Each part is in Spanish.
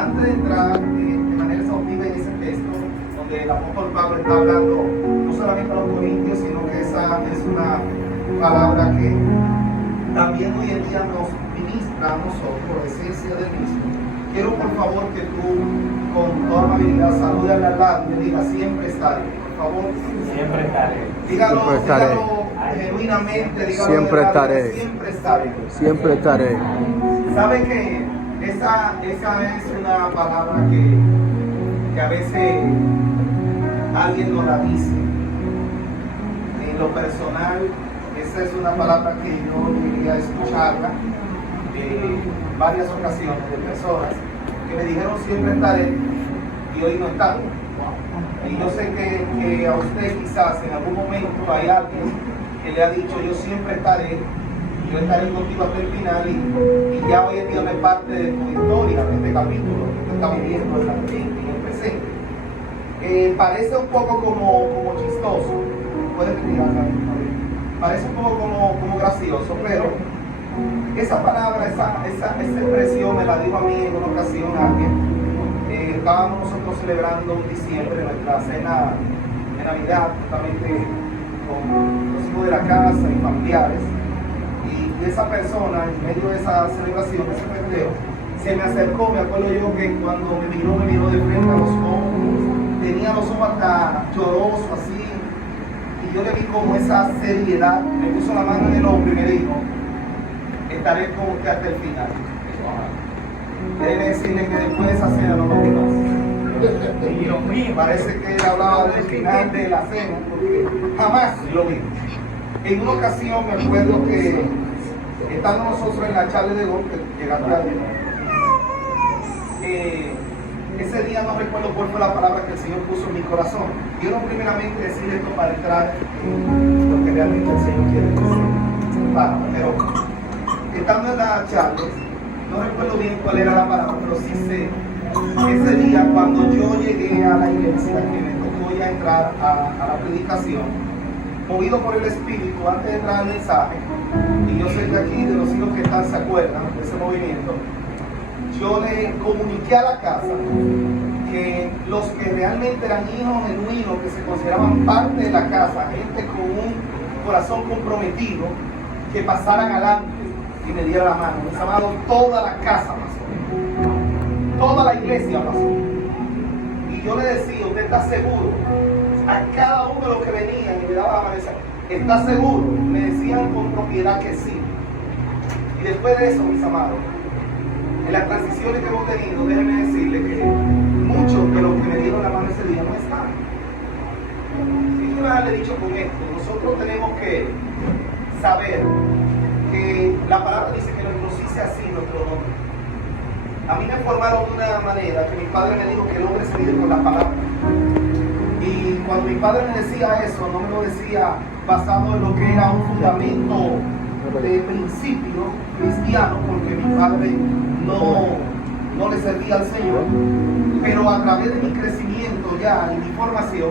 antes de entrar de manera exhaustiva en ese texto, donde el apóstol Pablo está hablando no solamente a los corintios, sino que esa es una palabra que también hoy en día nos ministra a nosotros, la esencia del mismo. Quiero por favor que tú, con toda amabilidad, salude al lado y le diga: siempre estaré. Por favor, siempre estaré. Dígalo, Siempre estaré. dígalo genuinamente, dígalo Siempre de verdad, estaré. siempre estaré. Siempre estaré. ¿Sabe que esa es una palabra que a veces alguien nos la dice? En lo personal, esa es una palabra que yo quería escucharla en varias ocasiones de personas que me dijeron siempre estaré y hoy no están. Y yo sé que a usted quizás en algún momento hay alguien que le ha dicho: yo siempre estaré, yo estaré contigo hasta el final, y ya hoy en día no es parte de tu historia, de este capítulo que usted está viviendo en el presente. Parece un poco como chistoso, puede venir acá, parece un poco como gracioso, pero esa palabra, esa expresión me la dijo a mí en una ocasión alguien. Estábamos nosotros celebrando en diciembre la cena de Navidad, justamente con los hijos de la casa y familiares, y esa persona, en medio de esa celebración, de ese festejo, se me acercó. Me acuerdo yo que cuando me miró de frente a los ojos, tenía los ojos hasta llorosos así, y yo le vi como esa seriedad. Me puso la mano en el hombro y me dijo: estaré con usted hasta el final. Debe decirle que después de esa cena no lo vimos. Dios mío, parece que él hablaba del final de la cena, porque jamás lo vimos. En una ocasión me acuerdo que estando nosotros en la charla de golf, que llegaste a ese día no recuerdo cuál fue la palabra que el Señor puso en mi corazón. Quiero primeramente decir esto para entrar en lo que realmente el Señor quiere decir. Pero estando en la charla, no recuerdo bien cuál era la palabra, pero sí sé ese día cuando yo llegué a la iglesia, que me tocó ya entrar a la predicación, movido por el Espíritu, antes de entrar al mensaje, y yo sé que aquí de los hijos que están se acuerdan de ese movimiento, yo le comuniqué a la casa que los que realmente eran hijos genuinos, que se consideraban parte de la casa, gente con un corazón comprometido, que pasaran adelante y me diera la mano. Mis amados, toda la casa pasó, toda la iglesia pasó, y yo le decía: ¿usted está seguro? A cada uno de los que venían y me daba la mano, ¿está seguro? Me decían con propiedad que sí. Y después de eso, mis amados, en las transiciones que hemos tenido, déjenme decirle que muchos de los que me dieron la mano ese día no están. Y yo les he dicho con esto: nosotros tenemos que saber que la palabra dice que nos dice así nuestro nombre. A mí me formaron de una manera que mi padre me dijo que el hombre se mide con la palabra. Y cuando mi padre me decía eso, no me lo decía basado en lo que era un fundamento de principio cristiano, porque mi padre no le servía al Señor, pero a través de mi crecimiento ya y mi formación,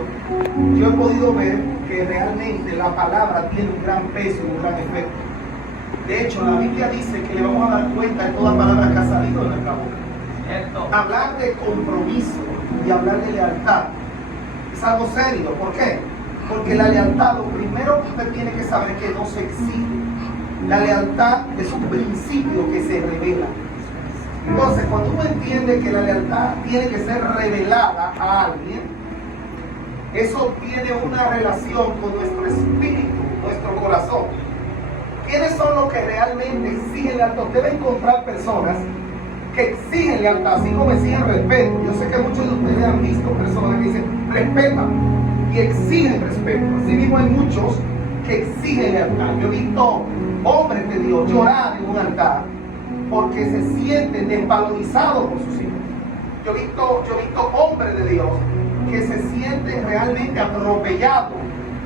yo he podido ver que realmente la palabra tiene un gran peso y un gran efecto. De hecho, la Biblia dice que le vamos a dar cuenta de toda palabra que ha salido de nuestra boca. Hablar de compromiso y hablar de lealtad es algo serio. ¿Por qué? Porque la lealtad, lo primero que usted tiene que saber es que no se exige. La lealtad es un principio que se revela. Entonces, cuando uno entiende que la lealtad tiene que ser revelada a alguien, eso tiene una relación con nuestro espíritu, nuestro corazón. ¿Quiénes son los que realmente exigen lealtad? Usted va a encontrar personas que exigen lealtad, así como exigen respeto. Yo sé que muchos de ustedes han visto personas que dicen respeta y exigen respeto. Así mismo hay muchos que exigen lealtad. Yo he visto hombres de Dios llorar en un altar porque se sienten desvalorizados por sus hijos. Yo he visto hombres de Dios que se sienten realmente atropellados,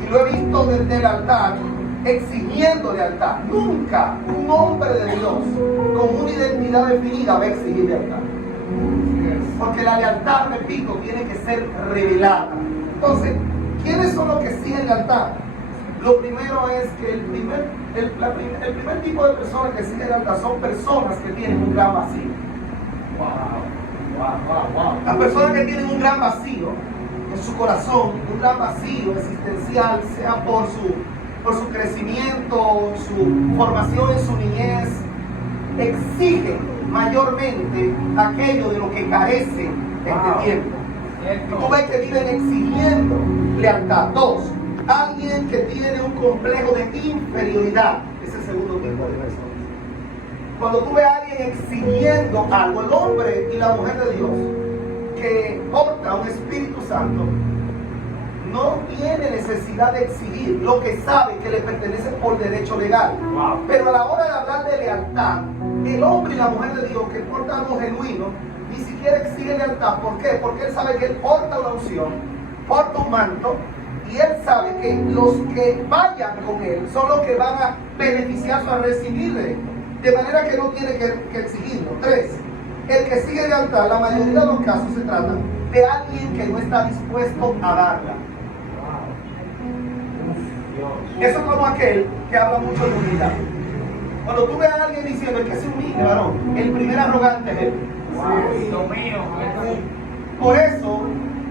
y lo he visto desde el altar exigiendo lealtad. Nunca un hombre de Dios con una identidad definida va a exigir lealtad, porque la lealtad, repito, tiene que ser revelada. Entonces, ¿quiénes son los que exigen lealtad? Lo primero es que el primer tipo de personas que exigen lealtad son personas que tienen un gran vacío. Las personas que tienen un gran vacío en su corazón, un gran vacío existencial, sea por su crecimiento, su formación en su niñez, exigen mayormente aquello de lo que carece este tiempo. Tú ves que viven exigiendo lealtad. Dos, alguien que tiene un complejo de inferioridad. Es el segundo tipo de personas. Cuando tú ves a alguien exigiendo algo, el hombre y la mujer de Dios que porta un Espíritu Santo no tiene necesidad de exigir lo que sabe que le pertenece por derecho legal. Pero a la hora de hablar de lealtad, el hombre y la mujer de Dios que porta algo genuino ni siquiera exige lealtad. ¿Por qué? Porque él sabe que él porta una unción, porta un manto, y él sabe que los que vayan con él son los que van a beneficiarse a recibirle. De manera que no tiene que exigirlo. Tres, el que sigue lealtad, la mayoría de los casos se trata de alguien que no está dispuesto a darla. Eso es como aquel que habla mucho de humildad. Cuando tú ves a alguien diciendo el que se humilde, varón, el primer arrogante es él. Por eso,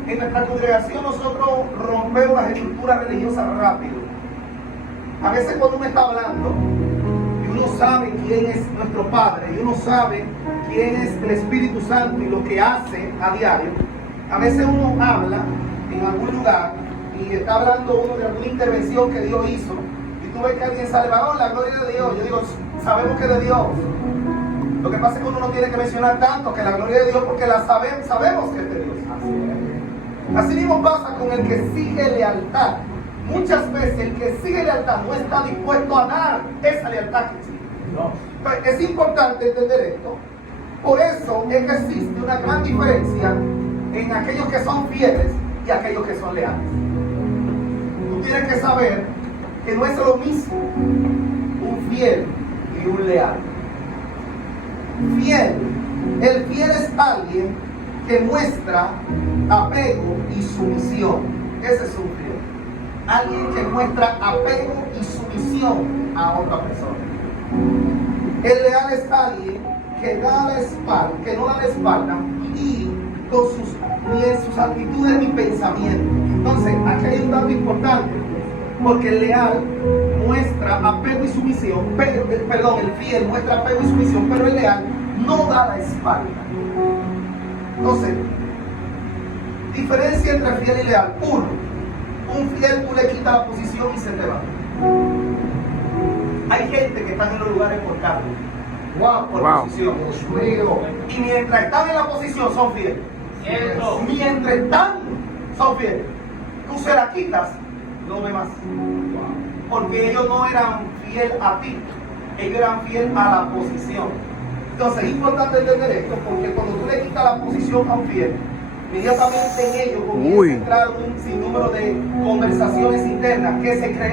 en nuestra congregación nosotros rompemos las estructuras religiosas rápido. A veces cuando uno está hablando, uno sabe quién es nuestro Padre y uno sabe quién es el Espíritu Santo y lo que hace a diario. A veces uno habla en algún lugar y está hablando uno de alguna intervención que Dios hizo y tú ves que alguien sale, varón, la gloria de Dios. Yo digo, sabemos que es de Dios. Lo que pasa es que uno no tiene que mencionar tanto que la gloria de Dios porque la sabemos que es de Dios. Así mismo pasa con el que sigue lealtad. Muchas veces el que sigue lealtad no está dispuesto a dar esa lealtad que sigue. Entonces, es importante entender esto. Por eso es que existe una gran diferencia en aquellos que son fieles y aquellos que son leales. Tú tienes que saber que no es lo mismo un fiel y un leal. El fiel es alguien que muestra apego y sumisión. Ese es un fiel. Alguien que muestra apego y sumisión a otra persona. El leal es alguien que da la espalda, que no da la espalda y ni en sus actitudes ni pensamientos. Entonces, aquí hay un dato importante, porque el leal muestra apego y sumisión, el fiel muestra apego y sumisión, pero el leal no da la espalda. Entonces, diferencia entre fiel y leal. Uno, un fiel tú le quitas la posición y se te va. Hay gente que está en los lugares por cargo. Por posición. Y mientras están en la posición son fieles. Mientras están, son fieles. Tú se la quitas, no ve más. Porque ellos no eran fiel a ti, ellos eran fiel a la posición. Entonces es importante entender esto, porque cuando tú le quitas la posición a un fiel, inmediatamente en ellos comienza a entrar un sinnúmero de conversaciones internas que se creen.